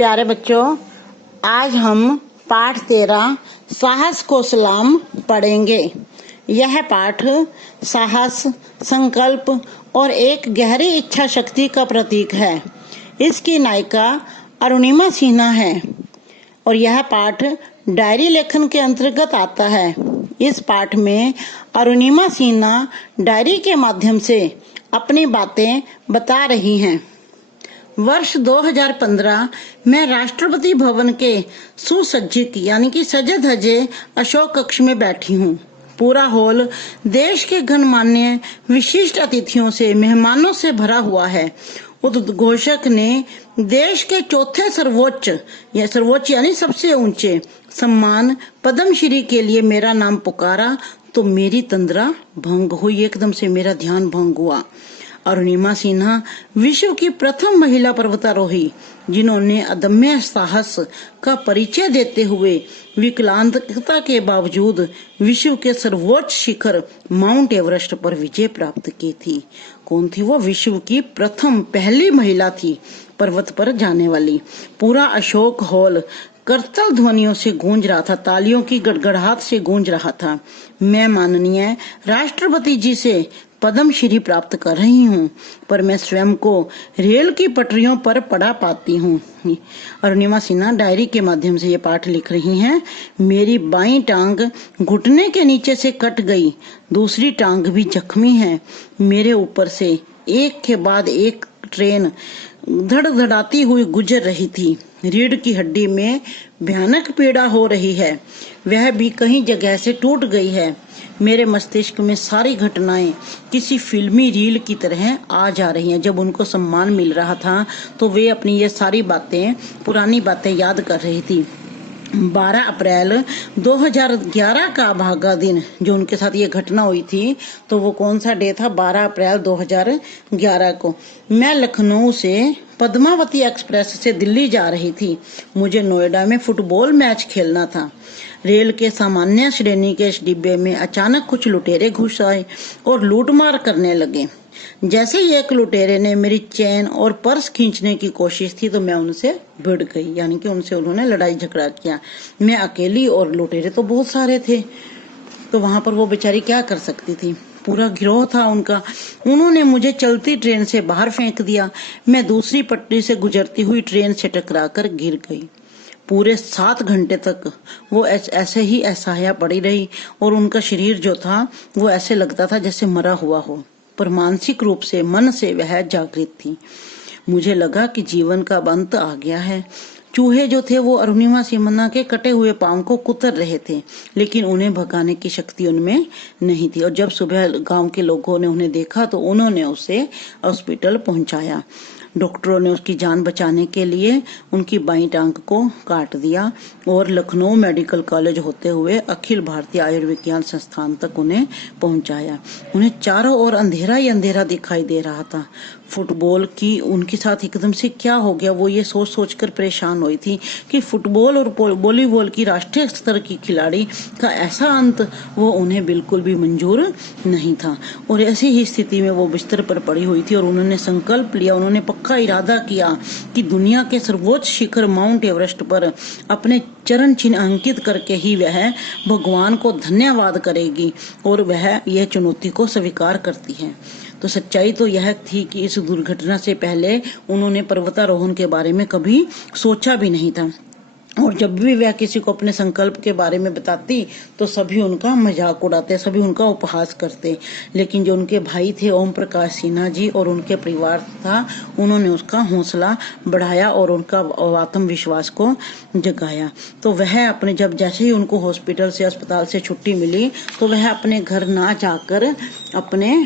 प्यारे बच्चों, आज हम पाठ 13 साहस को सलाम पढ़ेंगे। यह पाठ साहस, संकल्प और एक गहरी इच्छा शक्ति का प्रतीक है। इसकी नायिका अरुणिमा सिन्हा है और यह पाठ डायरी लेखन के अंतर्गत आता है। इस पाठ में अरुणिमा सिन्हा डायरी के माध्यम से अपनी बातें बता रही हैं। वर्ष 2015 में राष्ट्रपति भवन के सुसज्जित यानी कि सजे धजे अशोक कक्ष में बैठी हूँ। पूरा हॉल देश के गणमान्य विशिष्ट अतिथियों से, मेहमानों से भरा हुआ है। उद्घोषक ने देश के चौथे सर्वोच्च यानी सबसे ऊंचे सम्मान पद्मश्री के लिए मेरा नाम पुकारा तो मेरी तंद्रा भंग हुई। एकदम से मेरा ध्यान भंग हुआ। अरुणिमा सिन्हा विश्व की प्रथम महिला पर्वतारोही जिन्होंने अदम्य साहस का परिचय देते हुए विकलांगता के बावजूद विश्व के सर्वोच्च शिखर माउंट एवरेस्ट पर विजय प्राप्त की थी। कौन थी वो? विश्व की पहली महिला थी पर्वत पर जाने वाली। पूरा अशोक हॉल करतल ध्वनियों से गूंज रहा था, तालियों की गड़गड़ाहट से गूंज रहा था। मैं माननीय राष्ट्रपति जी से पद्मश्री प्राप्त कर रही हूँ, पर मैं स्वयं को रेल की पटरियों पर पड़ा पाती हूँ। अरुणिमा सिन्हा डायरी के माध्यम से ये पाठ लिख रही हैं। मेरी बाईं टांग घुटने के नीचे से कट गई, दूसरी टांग भी जख्मी है। मेरे ऊपर से एक के बाद एक ट्रेन धड़धड़ाती हुई गुजर रही थी। रीढ़ की हड्डी में भयानक पीड़ा हो रही है, वह भी कहीं जगह से टूट गई है। मेरे मस्तिष्क में सारी घटनाएं किसी फिल्मी रील की तरह आ जा रही हैं। जब उनको सम्मान मिल रहा था तो वे अपनी ये सारी बातें, पुरानी बातें याद कर रही थी। 12 अप्रैल 2011 का भागा दिन, जो उनके साथ ये घटना हुई थी, तो वो कौन सा डे था? 12 अप्रैल 2011 को मैं लखनऊ से पद्मावती एक्सप्रेस से दिल्ली जा रही थी। मुझे नोएडा में फुटबॉल मैच खेलना था। रेल के सामान्य श्रेणी के इस डिब्बे में अचानक कुछ लुटेरे घुस आए और लूटमार करने लगे। जैसे ही एक लुटेरे ने मेरी चेन और पर्स खींचने की कोशिश थी तो मैं उनसे भिड़ गई, यानी कि उनसे उन्होंने लड़ाई झगड़ा किया। मैं अकेली और लुटेरे तो बहुत सारे थे, तो वहां पर वो बेचारी क्या कर सकती थी? पूरा गिरोह था उनका। उन्होंने मुझे चलती ट्रेन से बाहर फेंक दिया। मैं दूसरी पटरी से गुजरती हुई ट्रेन से टकराकर गिर गई। पूरे 7 घंटे तक वो ऐसे ही असहाय पड़ी रही और उनका शरीर जो था वो ऐसे लगता था जैसे मरा हुआ हो, पर मानसिक रूप से, मन से वह जागृत थी। मुझे लगा कि जीवन का अंत आ गया है। चूहे जो थे वो अरुणिमा सिन्हा के कटे हुए पांव को कुतर रहे थे, लेकिन उन्हें भगाने की शक्ति उनमें नहीं थी। और जब सुबह गांव के लोगों ने उन्हें देखा तो उन्होंने उसे हॉस्पिटल पहुंचाया। डॉक्टरों ने उसकी जान बचाने के लिए उनकी बाईं टांग को काट दिया और लखनऊ मेडिकल कॉलेज होते हुए अखिल भारतीय आयुर्विज्ञान संस्थान तक उन्हें पहुंचाया। उन्हें चारों ओर अंधेरा ही अंधेरा दिखाई दे रहा था। फुटबॉल की उनके साथ एकदम से क्या हो गया, वो ये सोच सोच कर परेशान हुई थी कि फुटबॉल और वॉलीबॉल की राष्ट्रीय स्तर की खिलाड़ी का ऐसा अंत वो उन्हें बिल्कुल भी मंजूर नहीं था। और ऐसी ही स्थिति में वो बिस्तर पर पड़ी हुई थी और उन्होंने संकल्प लिया, उन्होंने पक्का इरादा किया कि दुनिया के सर्वोच्च शिखर माउंट एवरेस्ट पर अपने चरण चिन्ह अंकित करके ही वह भगवान को धन्यवाद करेगी और वह यह चुनौती को स्वीकार करती है। तो सच्चाई तो यह थी कि इस दुर्घटना से पहले उन्होंने पर्वतारोहण के बारे में कभी सोचा भी नहीं था, और जब भी वह किसी को अपने संकल्प के बारे में बताती तो सभी उनका मजाक उड़ाते, सभी उनका उपहास करते। लेकिन जो उनके भाई थे ओम प्रकाश सिन्हा जी और उनके परिवार था, उन्होंने उसका हौसला बढ़ाया और उनका आत्मविश्वास को जगाया। तो वह अपने जैसे ही उनको हॉस्पिटल से, अस्पताल से छुट्टी मिली तो वह अपने घर ना जाकर अपने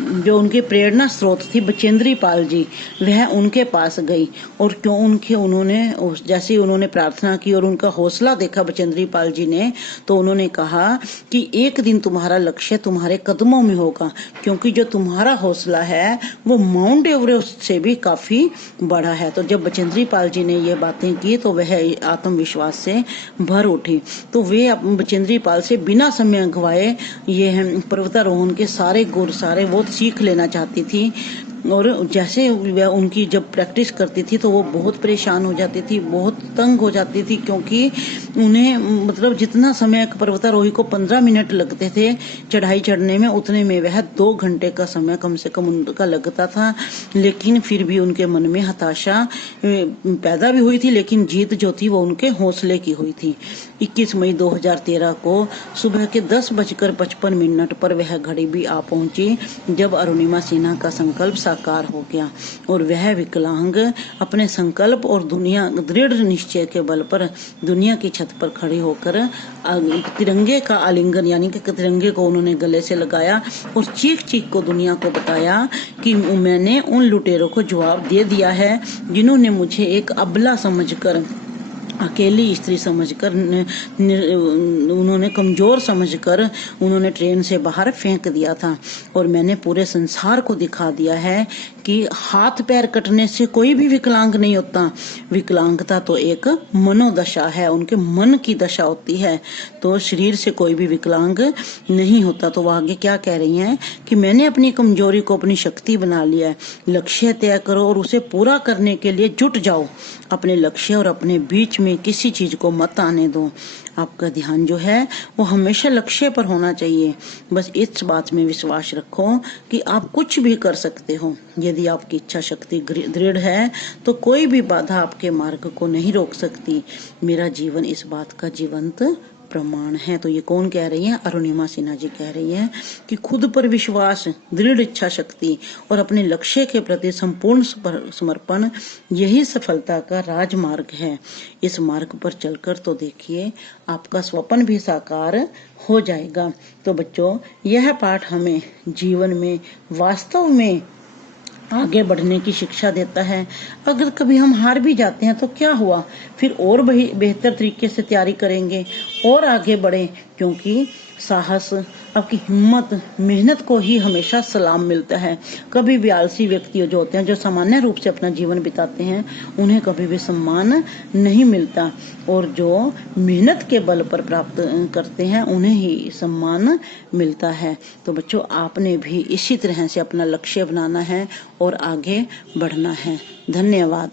जो उनकी प्रेरणा स्रोत थी बचेंद्री पाल जी, वह उनके पास गई और उन्होंने जैसे ही उन्होंने प्रार्थना की और उनका हौसला देखा बचेंद्री पाल जी ने, तो उन्होंने कहा कि एक दिन तुम्हारा लक्ष्य तुम्हारे कदमों में होगा, क्योंकि जो तुम्हारा हौसला है वो माउंट एवरेस्ट से भी काफी बड़ा है। तो जब बचेंद्री पाल जी ने ये बातें की तो वह आत्मविश्वास से भर उठी। तो वे बचेंद्री पाल से बिना समय गवाए ये पर्वतारोहण के सारे गुर, सारे वो सीख लेना चाहती थी और जैसे वह उनकी जब प्रैक्टिस करती थी तो वो बहुत परेशान हो जाती थी, बहुत तंग हो जाती थी, क्योंकि उन्हें मतलब जितना समय पर्वतारोही को 15 मिनट लगते थे चढ़ाई चढ़ने में, उतने में वह 2 घंटे का समय कम से कम उनका लगता था। लेकिन फिर भी उनके मन में हताशा पैदा भी हुई थी, लेकिन जीत जो थी वो उनके हौसले की हुई थी। 21 मई 2013 को सुबह के 10:55 पर वह घड़ी भी आ पहुंची जब अरुणिमा सिन्हा का संकल्प साकार हो गया और वह विकलांग अपने संकल्प और दृढ़ निश्चय के बल पर दुनिया की छत पर खड़ी होकर तिरंगे का आलिंगन यानी कि तिरंगे को उन्होंने गले से लगाया और चीख चीख को दुनिया को बताया कि मैंने उन लुटेरों को जवाब दे दिया है जिन्होंने मुझे एक अबला समझकर, अकेली स्त्री समझकर, उन्होंने कमजोर समझकर उन्होंने ट्रेन से बाहर फेंक दिया था। और मैंने पूरे संसार को दिखा दिया है कि हाथ पैर कटने से कोई भी विकलांग नहीं होता। विकलांगता तो एक मनोदशा है, उनके मन की दशा होती है। तो शरीर से कोई भी विकलांग नहीं होता। तो वो आगे क्या कह रही हैं कि मैंने अपनी कमजोरी को अपनी शक्ति बना लिया है। लक्ष्य तय करो और उसे पूरा करने के लिए जुट जाओ। अपने लक्ष्य और अपने बीच में किसी चीज को मत आने दो। आपका ध्यान जो है वो हमेशा लक्ष्य पर होना चाहिए। बस इस बात में विश्वास रखो कि आप कुछ भी कर सकते हो। यदि आपकी इच्छा शक्ति दृढ़ है तो कोई भी बाधा आपके मार्ग को नहीं रोक सकती। मेरा जीवन इस बात का जीवंत प्रमाण है। तो ये कौन कह रही है? अरुणिमा सिन्हा जी कह रही है कि खुद पर विश्वास, दृढ़ इच्छा शक्ति और अपने लक्ष्य के प्रति संपूर्ण समर्पण यही सफलता का राजमार्ग है। इस मार्ग पर चलकर तो देखिए आपका स्वप्न भी साकार हो जाएगा। तो बच्चों, यह पाठ हमें जीवन में वास्तव में आगे बढ़ने की शिक्षा देता है। अगर कभी हम हार भी जाते हैं तो क्या हुआ, फिर और बेहतर तरीके से तैयारी करेंगे और आगे बढ़े, क्योंकि साहस, आपकी हिम्मत, मेहनत को ही हमेशा सलाम मिलता है। कभी भी आलसी व्यक्ति जो होते हैं, जो सामान्य रूप से अपना जीवन बिताते हैं, उन्हें कभी भी सम्मान नहीं मिलता और जो मेहनत के बल पर प्राप्त करते हैं उन्हें ही सम्मान मिलता है। तो बच्चों, आपने भी इसी तरह से अपना लक्ष्य बनाना है और आगे बढ़ना है। धन्यवाद।